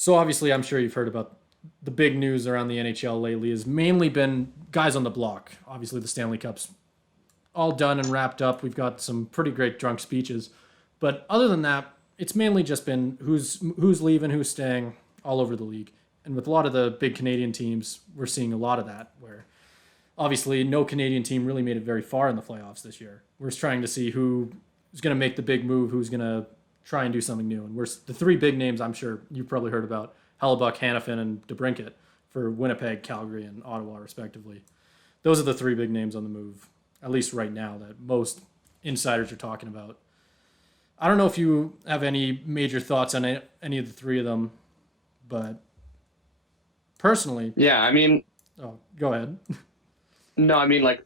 So obviously, I'm sure you've heard about the big news around the NHL lately has mainly been guys on the block. Obviously, the Stanley Cup's all done and wrapped up. We've got some pretty great drunk speeches, but other than that, it's mainly just been who's leaving, who's staying, all over the league. And with a lot of the big Canadian teams, we're seeing a lot of that. Where obviously, no Canadian team really made it very far in the playoffs this year. We're trying to see who's going to make the big move, who's going to try and do something new. And we're the three big names I'm sure you've probably heard about: Hellebuck, Hannafin, and DeBrincat for Winnipeg, Calgary, and Ottawa, respectively. Those are the three big names on the move, at least right now, that most insiders are talking about. I don't know if you have any major thoughts on any of the three of them, but personally, Yeah, I mean, oh, go ahead. no, I mean, like,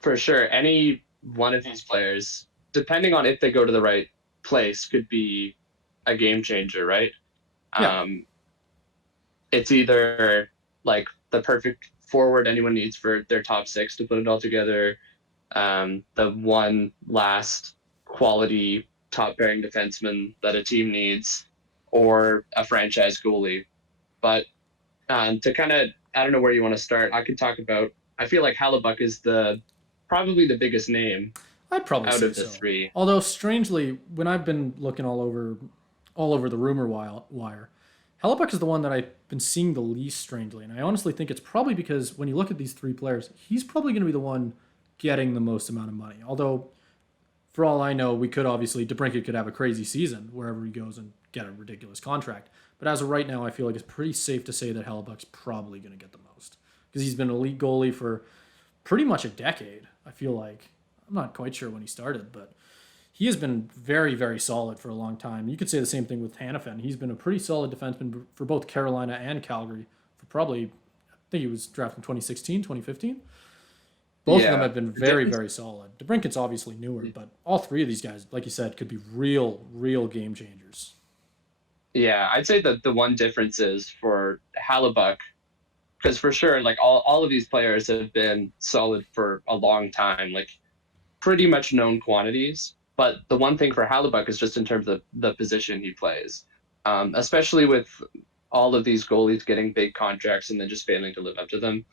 for sure, any one of these players, depending on if they go to the right place, could be a game changer, right? Yeah, Um, it's either like the perfect forward anyone needs for their top six to put it all together, the one last quality top pairing defenseman that a team needs, or a franchise goalie. But to kind of, I don't know where you want to start. I could talk about. I feel like Hallebuck is the probably the biggest name I'd probably out say of the so. three. Although strangely, when I've been looking all over the rumor wire, Hellebuck is the one that I've been seeing the least strangely, and I honestly think it's probably because when you look at these three players, he's probably going to be the one getting the most amount of money. Although, for all I know, we could obviously DeBrincat could have a crazy season wherever he goes and get a ridiculous contract. But as of right now, I feel like it's pretty safe to say that Hellebuck's probably going to get the most because he's been an elite goalie for pretty much a decade. I feel like I'm not quite sure when he started, but he has been very, very solid for a long time. You could say the same thing with Hannafin. He's been a pretty solid defenseman for both Carolina and Calgary for probably, I think he was drafted in 2016, 2015. Both of them Yeah, have been very, very solid. DeBrincat's obviously newer, but all three of these guys, like you said, could be real, real game changers. yeah. I'd say that the one difference is for Hallebuck, because for sure, like all of these players have been solid for a long time. Like pretty much known quantities. But the one thing for Hallebuck is just in terms of the position he plays, especially with all of these goalies getting big contracts and then just failing to live up to them.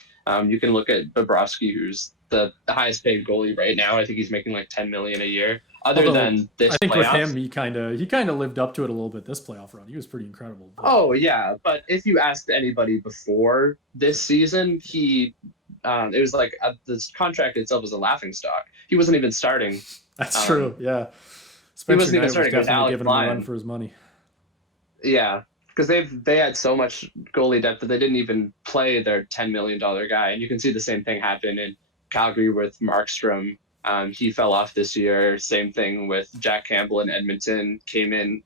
You can look at Bobrovsky, who's the highest paid goalie right now. I think he's making like 10 million a year. Other Although than I this think with him, playoffs, he kind of lived up to it a little bit this playoff run. He was pretty incredible. But oh yeah. But if you asked anybody before this sure, season, it was like this contract itself was a laughing stock. He wasn't even starting. that's Um, true. Yeah, he Spencer wasn't even Knight was starting with definitely Alex giving him a run Lyon. for his money. Yeah, because they had so much goalie depth that they didn't even play their $10 million guy, and you can see the same thing happen in Calgary with Markstrom. He fell off this year. Same thing with Jack Campbell in Edmonton. Came in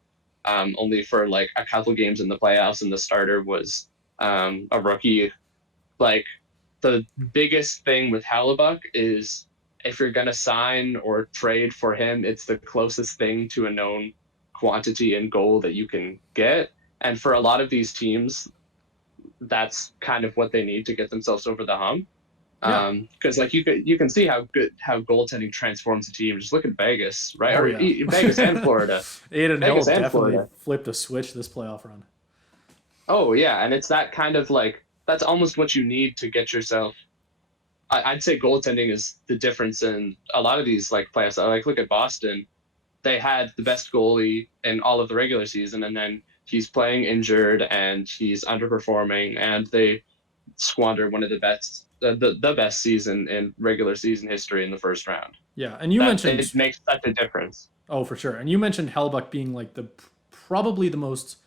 only for like a couple games in the playoffs, and the starter was a rookie. Like the biggest thing with Hallebuck is if you're gonna sign or trade for him, it's the closest thing to a known quantity and goal that you can get. And for a lot of these teams, that's kind of what they need to get themselves over the hump. Yeah. Because like you can see how goaltending transforms a team. Just look at Vegas, right? Oh Or yeah. Vegas and Florida, Aiden Hill Vegas and definitely Florida. flipped a switch this playoff run. Oh yeah, and it's that kind of like that's almost what you need to get yourself. I'd say goaltending is the difference in a lot of these like playoffs. Like look at Boston, they had the best goalie in all of the regular season, and then he's playing injured and he's underperforming, and they squander one of the best season in regular season history in the first round. Yeah, and you That it mentioned makes such a difference. oh for sure, and you mentioned Hellbuck being like the probably the most.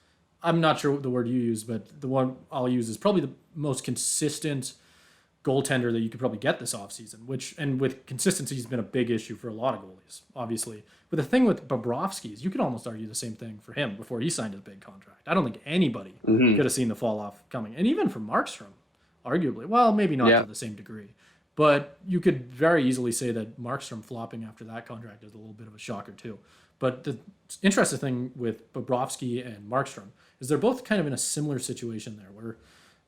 I'm not sure what the word you use, but the one I'll use is probably the most consistent goaltender that you could probably get this offseason, which and with consistency has been a big issue for a lot of goalies, obviously. But the thing with Bobrovsky is you could almost argue the same thing for him before he signed his big contract. I don't think anybody Mm-hmm. could have seen the fall off coming. And even for Markstrom, arguably. Well, maybe not to Yeah, the same degree. But you could very easily say that Markstrom flopping after that contract is a little bit of a shocker too. But the interesting thing with Bobrovsky and Markstrom is they're both kind of in a similar situation there where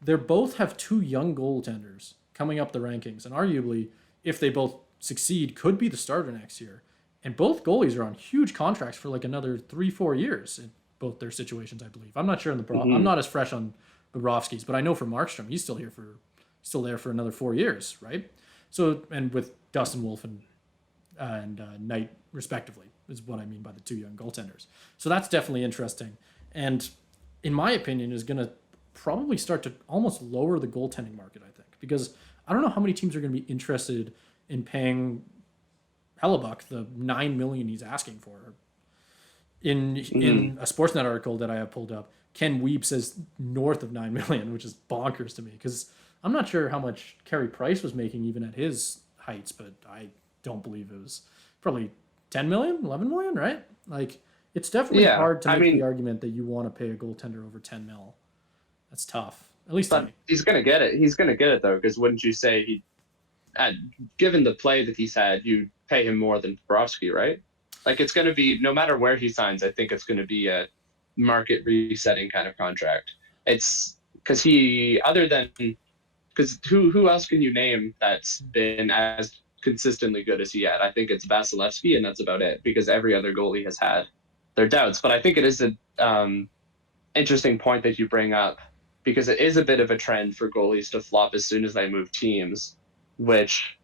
they both have two young goaltenders coming up the rankings, and arguably, if they both succeed, could be the starter next year. And both goalies are on huge contracts for like another 3, 4 years. And both their situations, I believe. I'm not sure on the Mm-hmm. I'm not as fresh on Bobrovsky's, but I know for Markstrom, he's still there for another 4 years, right? So, and with Dustin Wolf and Knight respectively is what I mean by the two young goaltenders. So that's definitely interesting, and in my opinion, is going to probably start to almost lower the goaltending market. I think because I don't know how many teams are going to be interested in paying Hellebuck the $9 million he's asking for. In a Sportsnet article that I have pulled up, Ken Weeb says north of $9 million, which is bonkers to me because I'm not sure how much Carey Price was making even at his heights, but I don't believe it was probably 10 million, 11 million, right? Like it's definitely hard to make the argument that you want to pay a goaltender over 10 mil. That's tough. At least but he's gonna get it. He's gonna get it though, because wouldn't you say given the play that he's had, you pay him more than Bobrovsky, right? Like it's gonna be no matter where he signs. I think it's gonna be a market resetting kind of contract. It's because who else can you name that's been as consistently good as he had? I think it's Vasilevsky, and that's about it. Because every other goalie has had their doubts. But I think it is an interesting point that you bring up because it is a bit of a trend for goalies to flop as soon as they move teams, which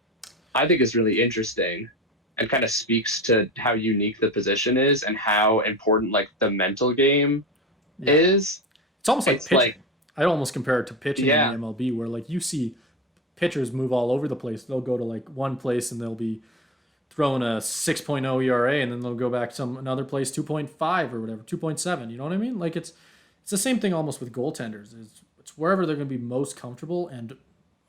I think is really interesting and kind of speaks to how unique the position is and how important like the mental game is. It's almost like pitching. I almost compare it to pitching in the MLB where like you see pitchers move all over the place. They'll go to like one place and they'll be throwing a 6.0 ERA and then they'll go back to another place 2.5 or whatever, 2.7. You know what I mean? Like it's the same thing almost with goaltenders. It's wherever they're going to be most comfortable, and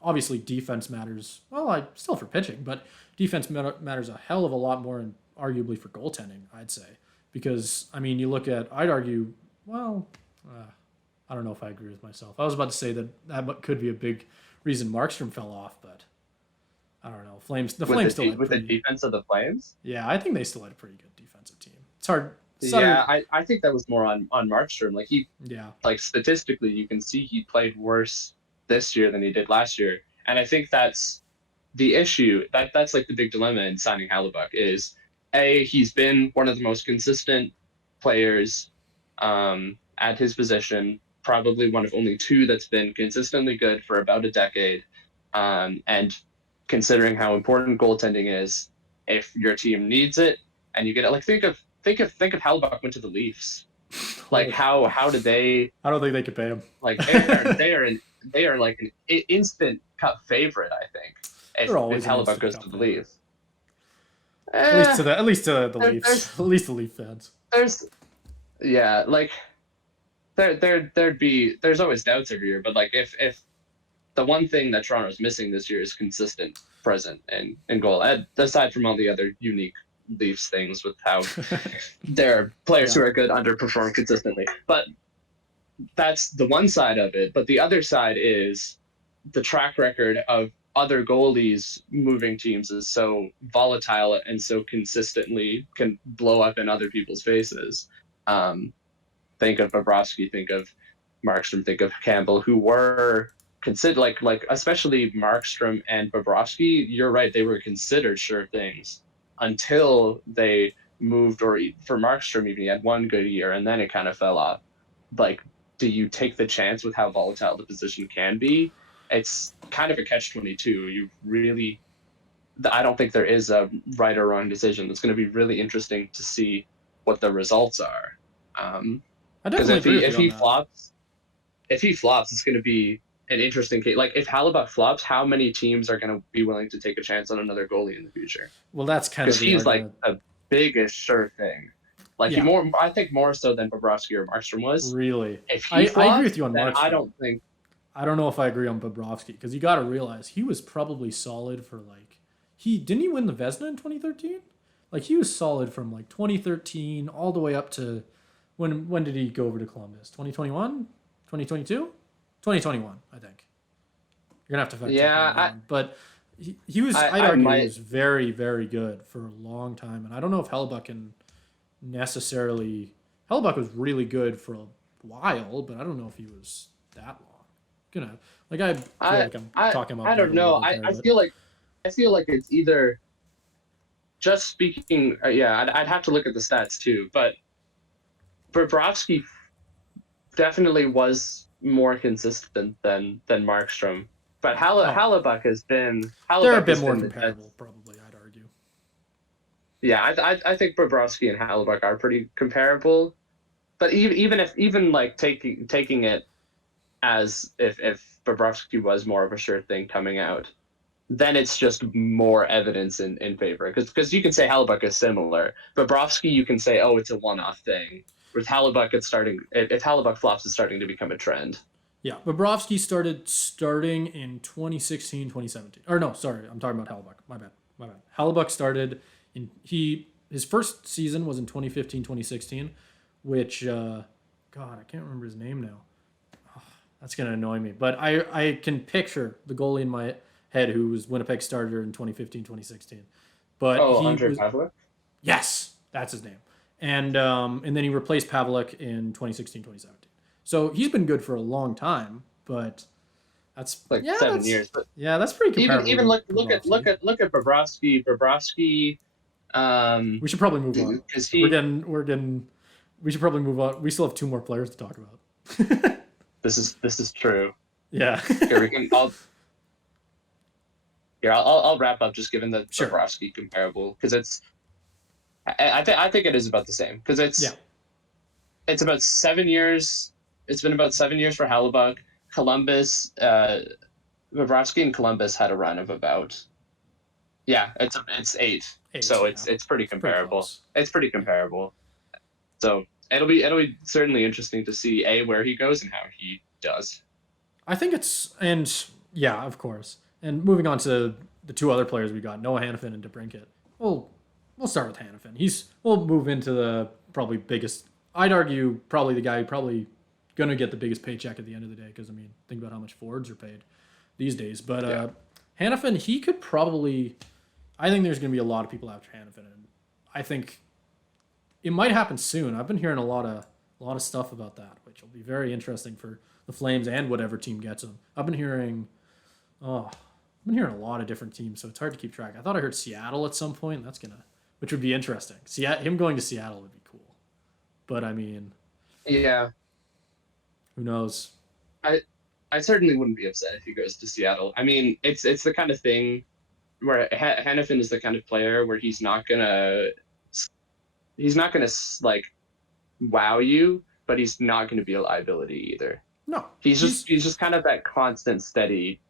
obviously defense matters. Well, still for pitching, but defense matters a hell of a lot more, and arguably for goaltending, I'd say, because I mean, you look at, I'd argue, well, I don't know if I agree with myself. I was about to say that could be a big reason Markstrom fell off, but I don't know. Flames still had the defense of the Flames. Yeah, I think they still had a pretty good defensive team. It's hard. Yeah, I think that was more on Markstrom. Like statistically, you can see he played worse this year than he did last year, and I think that's the issue. That's like the big dilemma in signing Hellebuck is he's been one of the most consistent players at his position, probably one of only two that's been consistently good for about a decade, and considering how important goaltending is, if your team needs it and you get it, like think of Hellebuck went to the Leafs. Like how did they? I don't think they could pay him. Like they are like an instant cup favorite. I think if Hellebuck goes to the Leafs. At least to the Leafs. At least the Leaf fans. There's always doubts every year, but like if the one thing that Toronto's missing this year is consistent present and goal, aside from all the other unique Leafs things with how their players who are good underperform consistently. But that's the one side of it. But the other side is the track record of other goalies moving teams is so volatile and so consistently can blow up in other people's faces. Think of Bobrovsky, think of Markstrom, think of Campbell, who were considered like especially Markstrom and Bobrovsky. You're right; they were considered sure things until they moved, or for Markstrom even he had one good year and then it kind of fell off. Like, do you take the chance with how volatile the position can be? It's kind of a catch-22. You really, I don't think there is a right or wrong decision. It's going to be really interesting to see what the results are. Because if he flops, it's going to be an interesting case. Like if Hellebuck flops, how many teams are going to be willing to take a chance on another goalie in the future? Well, that's kind of because he's like the biggest sure thing. Like I think more so than Bobrovsky or Markstrom was. Really, if he flopped, I agree with you on Markstrom. I don't know if I agree on Bobrovsky because you got to realize he was probably solid for like didn't he win the Vezina in 2013? Like he was solid from like 2013 all the way up to when did he go over to Columbus? 2021, 2022. 2021, I think. You're gonna have to fact check me, but he was. I'd argue he was very, very good for a long time, and I don't know if Hellebuck can necessarily. Hellebuck was really good for a while, but I don't know if he was that long. I feel like I'm talking about. I don't know. I feel like it's either. Just speaking, I'd have to look at the stats too, but Bobrovsky definitely was more consistent than Markstrom, but Oh, Hallebuck has been they're a Hallebuck bit has more been the comparable, probably, I'd argue. yeah. I think Bobrovsky and Hallebuck are pretty comparable, but even like taking it as if Bobrovsky was more of a sure thing coming out, then it's just more evidence in favor. Because you can say Hallebuck is similar. Bobrovsky, you can say, oh, it's a one-off thing. With Hallebuck, it's starting. If Hallebuck flops, it's starting to become a trend. Yeah, Bobrovsky starting in 2016, 2017. Or no, sorry, I'm talking about Hallebuck. My bad. My bad. Hallebuck started in his first season was in 2015, 2016, which God, I can't remember his name now. That's gonna annoy me. But I can picture the goalie in my head who was Winnipeg starter in 2015, 2016. But Oh, he Andre was Pavlik. yes, that's his name. And then he replaced Pavlik in 2016, 2017. So he's been good for a long time, but that's Like 7 years. But that's pretty comparable even to look Bobrovsky. at Bobrovsky. Bobrovsky, We should probably move on. because he We're getting we should probably move on. We still have two more players to talk about. this is true. Yeah. Here we can. I'll wrap up just given the Sure. Bobrovsky comparable because I think it is about the same because Yeah. it's about 7 years. It's been about 7 years for Hallebuck. Columbus, Bobrovsky and Columbus had a run of about it's 8. Eight, So yeah. it's pretty It's pretty comparable. close. It's pretty comparable. So it'll be certainly interesting to see where he goes and how he does. I think it's and yeah, of course. And moving on to the two other players we got, Noah Hannafin and DeBrincat. We'll start with Hannafin. We'll move into the probably biggest. I'd argue probably the guy who probably gonna get the biggest paycheck at the end of the day because I mean think about how much forwards are paid these days. But Yeah. Hannafin, he could probably. I think there's gonna be a lot of people after Hannafin, and I think it might happen soon. I've been hearing a lot of stuff about that, which will be very interesting for the Flames and whatever team gets them. I've been hearing a lot of different teams, so it's hard to keep track. I thought I heard Seattle at some point. Which would be interesting. Him going to Seattle would be cool, but I mean, Yeah. who knows? I certainly wouldn't be upset if he goes to Seattle. I mean, it's the kind of thing where Hannafin is the kind of player where he's not gonna like wow you, but he's not gonna be a liability either. No, He's just kind of that constant, steady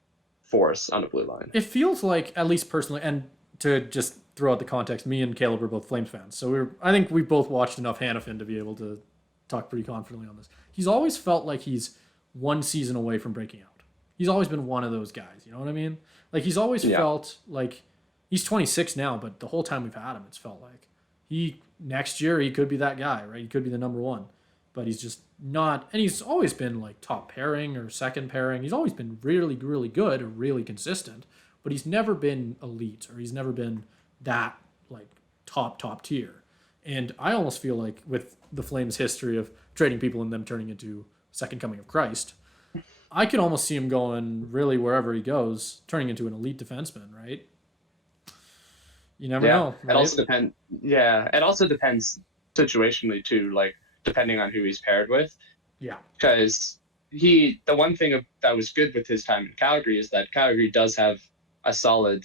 force on the blue line. it feels like, at least personally, and to just throw out the context, me and Caleb are both Flames fans, so I think we've both watched enough Hannafin to be able to talk pretty confidently on this. He's always felt like he's one season away from breaking out. He's always been one of those guys. You know what I mean? Like he's always felt like he's 26 now, but the whole time we've had him, it's felt like next year he could be that guy, right? He could be the number one, but he's just not. And he's always been like top pairing or second pairing. He's always been really, really good or really consistent, but he's never been elite or he's never been that like top tier. And I almost feel like with the Flames' history of trading people and them turning into second coming of Christ, I could almost see him going really wherever he goes, turning into an elite defenseman, right? You never know. It Right? also depends. Yeah, it also depends situationally too, like depending on who he's paired with. Yeah. Because the one thing that was good with his time in Calgary is that Calgary does have a solid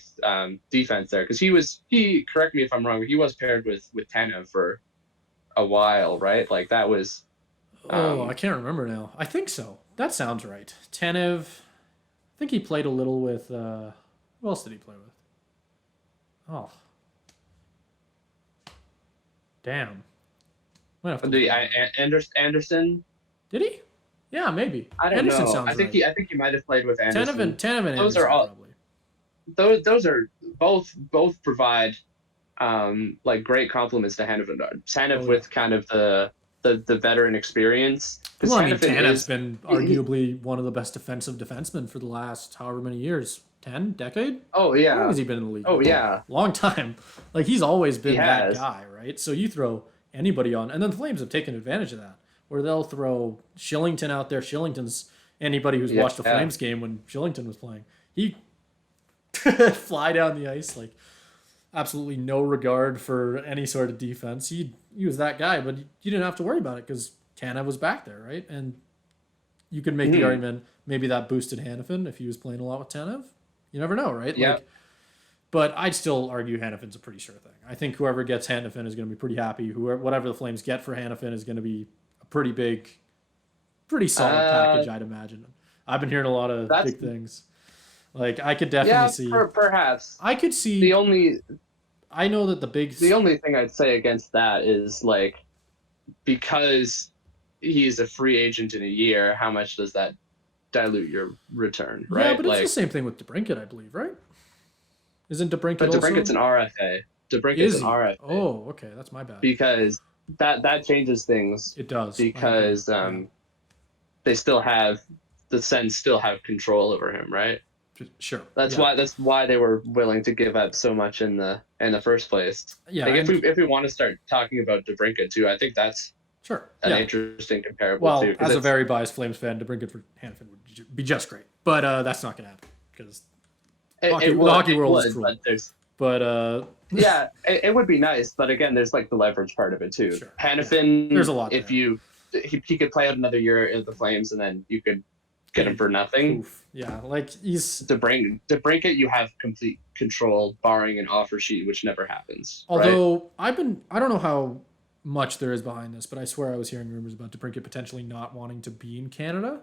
defense there. Because he correct me if I'm wrong, but he was paired with Tanev for a while, right? Like that was. I can't remember now. I think so. That sounds right. Tanev. I think he played a little with. Who else did he play with? Oh. Damn. Might have to The look. Anderson. Did he? Yeah, maybe. I don't Anderson know. sounds right. I think he might have played with Anderson. Tanev and Those Anderson are all. probably. Those are both provide like great compliments to Hannafin. Tanev with kind of the veteran experience. Well, I mean, Tanev's been arguably one of the best defensive defensemen for the last however many years. 10 decade? Oh yeah. How long has he been in the league? Oh yeah. Long time. Like he's always been that guy, right? So you throw anybody on, and then the Flames have taken advantage of that, where they'll throw Shillington out there. Shillington's anybody who's watched the Flames game when Shillington was playing, he fly down the ice like absolutely no regard for any sort of defense. He'd he was that guy, but you didn't have to worry about it because Tanev was back there, right? And you could make the Mhm. argument maybe that boosted Hannafin if he was playing a lot with Tanev. You never know, right? Yeah. But I'd still argue Hannafin's a pretty sure thing. I think whoever gets Hannafin is going to be pretty happy. Whatever the Flames get for Hannafin is going to be a pretty big, pretty solid Uh, package, I'd imagine. I've been hearing a lot of that's big things. Like I could definitely yeah, see. perhaps. I could The see. only I know that the big. the only thing I'd say against that is like because he's a free agent in a year, how much does that dilute your return, Yeah, right? but it's the Like, same thing with DeBrinket, I believe, right? Isn't DeBrinket but DeBrincat's also? an RFA. DeBrincat's Is an he? RFA Oh, okay, that's my bad. because that changes things It does. I agree. because Yeah, they still have the Sens still have control over him, right? sure. That's Yeah, why they were willing to give up so much in the first place. yeah, Like and if we want to start talking about DeBrincat too, I think that's sure. an Yeah. interesting comparable too Well, because as a it's very biased Flames fan, DeBrincat for Hannafin would be just great, but that's not going to happen because the hockey it world is would, cruel. but there's But yeah, it would be nice, but again, there's like the leverage part of it too. sure. Yeah, there's Hannafin, a lot if there. he could play out another year in the Flames, and then you could get him Big for nothing. poof. Yeah, like he's. To break it, you have complete control, barring an offer sheet, which never happens. Right? Although I don't know how much there is behind this, but I swear I was hearing rumors about DeBrincat potentially not wanting to be in Canada.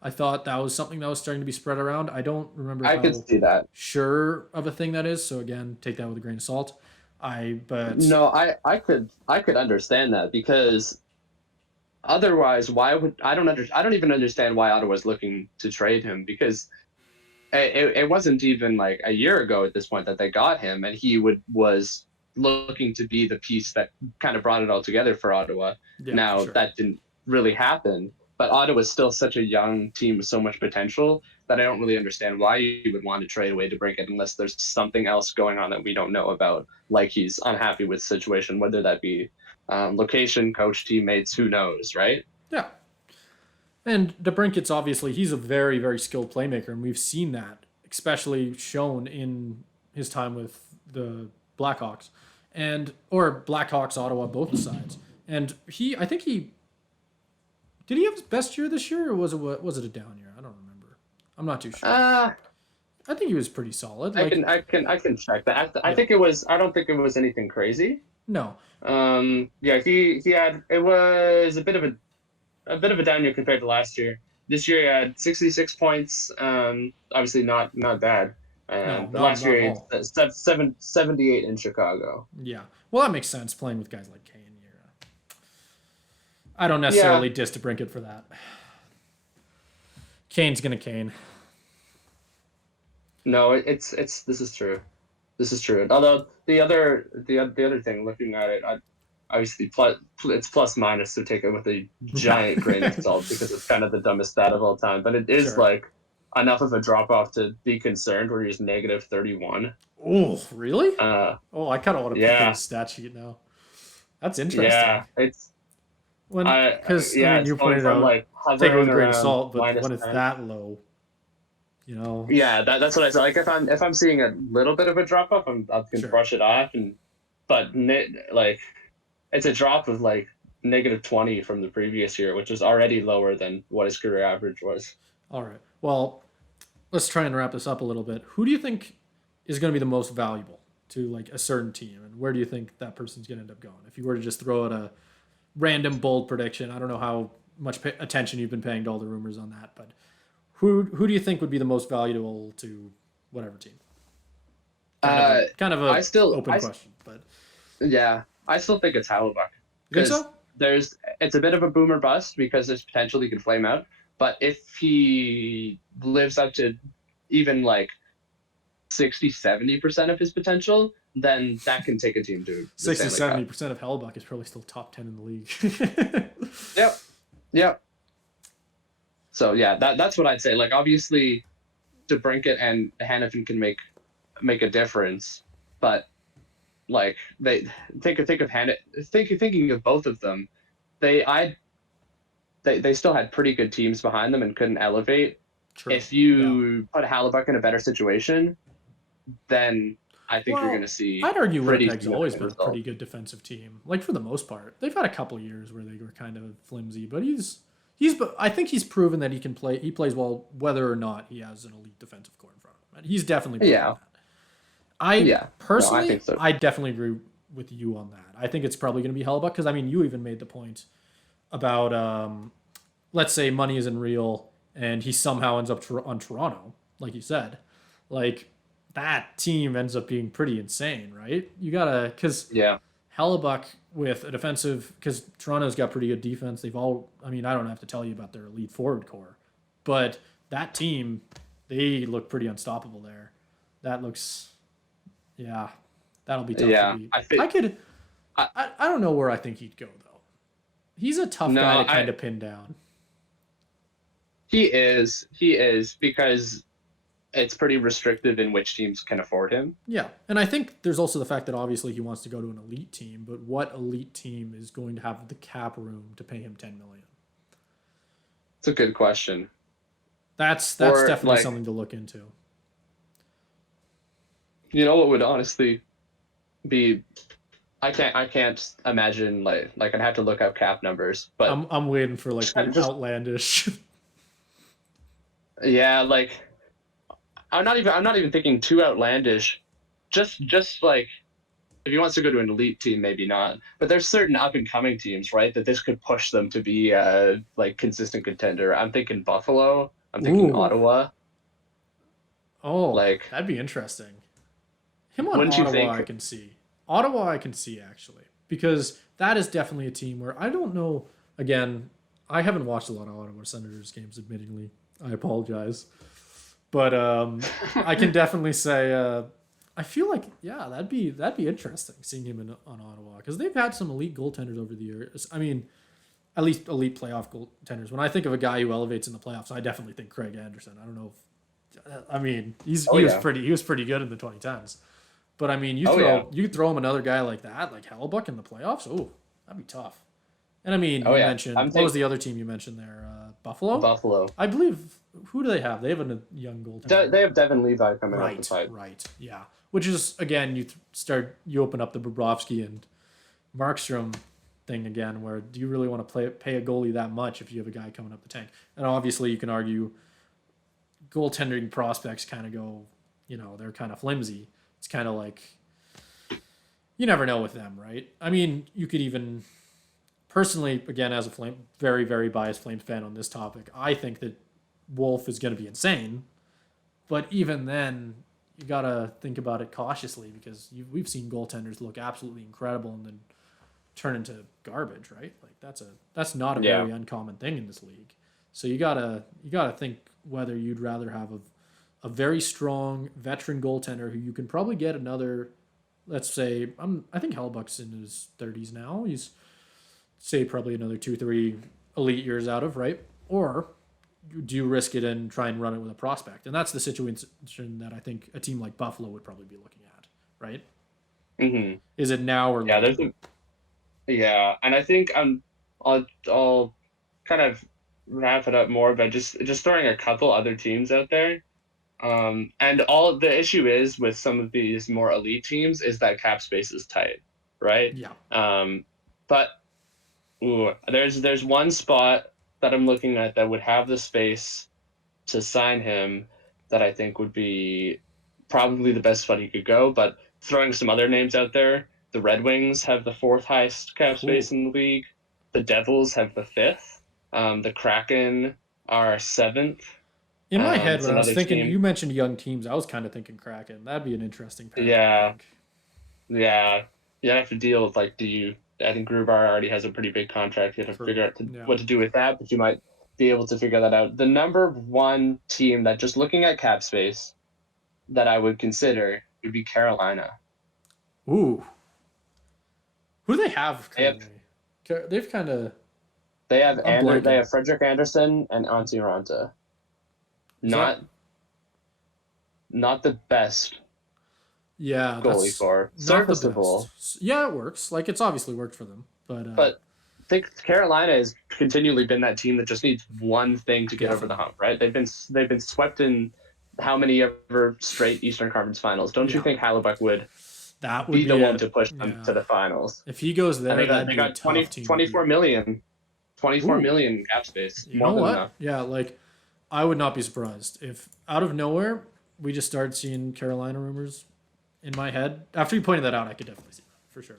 I thought that was something that was starting to be spread around. I don't remember I could how see that. sure of a thing that is. So again, take that with a grain of salt. But No, I could understand that because otherwise, why would I don't even understand why Ottawa's looking to trade him because it wasn't even like a year ago at this point that they got him, and he was looking to be the piece that kind of brought it all together for Ottawa. yeah, for Now sure. that didn't really happen, but Ottawa's still such a young team with so much potential that I don't really understand why you would want to trade away to break it unless there's something else going on that we don't know about, like he's unhappy with the situation, whether that be location, coach, teammates, who knows, right? Yeah. And DeBrincat's obviously he's a very very skilled playmaker, and we've seen that especially shown in his time with the Blackhawks and or Blackhawks Ottawa both sides. And I think he did he have his best year this year or was it a down year? I don't remember. I'm not too sure. I think he was pretty solid. Like I can check that. I yeah, think it was. I don't think it was anything crazy. no, Yeah, he had it was a bit of a down year compared to last year. This year he had 66 points. Obviously not bad. no, But not last not at year all. he had 78 in Chicago. Yeah, well that makes sense playing with guys like Kane. I don't Yeah, necessarily diss DeBrincat for that. Kane's gonna Kane. no, it's this is true. This is true. Although the other thing, looking at it, obviously it's plus minus, so take it with a giant grain of salt because it's kind of the dumbest stat of all time. But it is Sure. like enough of a drop off to be concerned where he's negative 31. Oh, really? Uh, Oh, I kind of want to pick yeah, his stat sheet now. That's interesting. yeah, it's Because I yeah, mean, it's you going pointed from out like take it with hovering a grain of around salt, but minus when it's 10. that low, you know, Yeah, that's what I said. Like if I'm seeing a little bit of a drop off, I can sure. brush it off, and but like it's a drop of like negative 20 from the previous year, which is already lower than what his career average was. All right. Well, let's try and wrap this up a little bit. Who do you think is going to be the most valuable to like a certain team, and where do you think that person's going to end up going? If you were to just throw out a random bold prediction, I don't know how much attention you've been paying to all the rumors on that, but who do you think would be the most valuable to whatever team? Kind of I a still open question, but yeah, I still think it's Hellebuyck you think because so? it's a bit of a boomer bust because there's potential he can flame out, but if he lives up to even like 60-70% of his potential, then that can take a team to the 60, Stanley Cup. 70% of Hellebuck is probably still top 10 in the league. Yep. Yep. So yeah, that's what I'd say. Like obviously, DeBrincat and Hannafin can make a difference, but like they think of thinking of both of them, they I they still had pretty good teams behind them and couldn't elevate. True. If Yeah. you put Hallebuck in a better situation, then I think you're going to Well, see I'd argue pretty Winnipeg's always significant been a pretty results. good defensive team. Like for the most part, they've had a couple years where they were kind of flimsy, but he's. I think he's proven that he can play. He plays well, whether or not he has an elite defensive core in front of him. And he's definitely proven Yeah, that. I yeah. No, I think personally, so. I definitely agree with you on that. I think it's probably going to be Hellebuck because I mean, you even made the point about let's say money isn't real and he somehow ends up on Toronto, like you said, like that team ends up being pretty insane, right? You gotta because Yeah, Hellebuck with a defensive because Toronto's got pretty good defense. They've all, I mean, I don't have to tell you about their elite forward core, but that team, they look pretty unstoppable there. That looks, yeah, that'll be tough to yeah. beat. I think I could, I, I don't know where I think he'd go though. He's a tough guy no, to kind of pin down. he is because it's pretty restrictive in which teams can afford him. Yeah, and I think there's also the fact that obviously he wants to go to an elite team, but what elite team is going to have the cap room to pay him 10 million? It's a good question. That's Or definitely like, something to look into. what would honestly be I can't imagine like I'd have to look up cap numbers, but I'm waiting for like the just outlandish. yeah, like I'm not even thinking too outlandish. Just like if he wants to go to an elite team, maybe not. But there's certain up and coming teams, right, that this could push them to be a like consistent contender. I'm thinking Buffalo. I'm thinking Ooh, Ottawa. oh, Like, that'd be interesting. Him on wouldn't you Ottawa, think? I can see. Ottawa, I can see actually because that is definitely a team where I don't know. Again, I haven't watched a lot of Ottawa Senators games, admittingly. I apologize, but I can definitely say I feel like yeah, that'd be interesting seeing him on Ottawa because they've had some elite goaltenders over the years. I mean, at least elite playoff goaltenders. When I think of a guy who elevates in the playoffs, I definitely think Craig Anderson. I don't know if I mean Oh yeah, he was pretty good in the 2010s. But I mean, oh yeah, you throw him another guy like that, like Hellebuck in the playoffs. Oh, that'd be tough. And I mean, oh you yeah. mentioned I'm what was thinking the other team you mentioned there? Buffalo, Buffalo. I believe. Who do they have? They have a young goaltender. They have Devin Levi coming up the Right, pipe. right, yeah. Which is again, you open up the Bobrovsky and Markstrom thing again, where do you really want to pay a goalie that much if you have a guy coming up the tank? And obviously, you can argue goaltending prospects kind of go, they're kind of flimsy. It's kind of like you never know with them, right? I mean, you could even personally, again, as a very very biased Flames fan on this topic, I think that Wolf is going to be insane. But even then, you gotta think about it cautiously because we've seen goaltenders look absolutely incredible and then turn into garbage, right? Like that's not a Yeah, very uncommon thing in this league. So you gotta think whether you'd rather have a very strong veteran goaltender who you can probably get another, let's say I think Hellbuck's in his 30s now. He's say probably another 2 3 elite years out of, right? Or do you risk it and try and run it with a prospect? And that's the situation that I think a team like Buffalo would probably be looking at, right? hmm Is it now or yeah. later? Yeah, and I think I'll kind of wrap it up more by just throwing a couple other teams out there. And all the issue is with some of these more elite teams is that cap space is tight, right? Yeah. But there's one spot that I'm looking at that would have the space to sign him that I think would be probably the best spot he could go. But throwing some other names out there, the Red Wings have the fourth highest cap Ooh. space in the league. The Devils have the fifth. The Kraken are seventh. In my head, It's when I was another thinking, team. you mentioned young teams, I was kind of thinking Kraken. That'd be an interesting pairing, I Yeah, think. yeah. You have to deal with like, I think Grubauer already has a pretty big contract. You have to True. figure out Yeah. what to do with that, but you might be able to figure that out. The number one team that just looking at cap space that I would consider would be Carolina. Ooh. Who do they have They have currently? They've kind of. they have I'm They blanking. have Frederick Anderson and Antti Ranta. Is that? Not not the best Yeah, goalie that's core. not the Serviceable, best. Yeah, it works. Like it's obviously worked for them, but but I think Carolina has continually been that team that just needs one thing to get over the definitely. hump, right? They've been swept in how many ever straight Eastern Conference Finals? Don't you Yeah. think Hellebuyck would That would be be the one to push them yeah. to the finals? If he goes And there, they got that'd they be a got tough 20, team to 24 beat. million, 24 Ooh, million cap space, you more know than what? enough. Yeah, like I would not be surprised if out of nowhere we just start seeing Carolina rumors in my head. After you pointed that out, I could definitely see that for sure.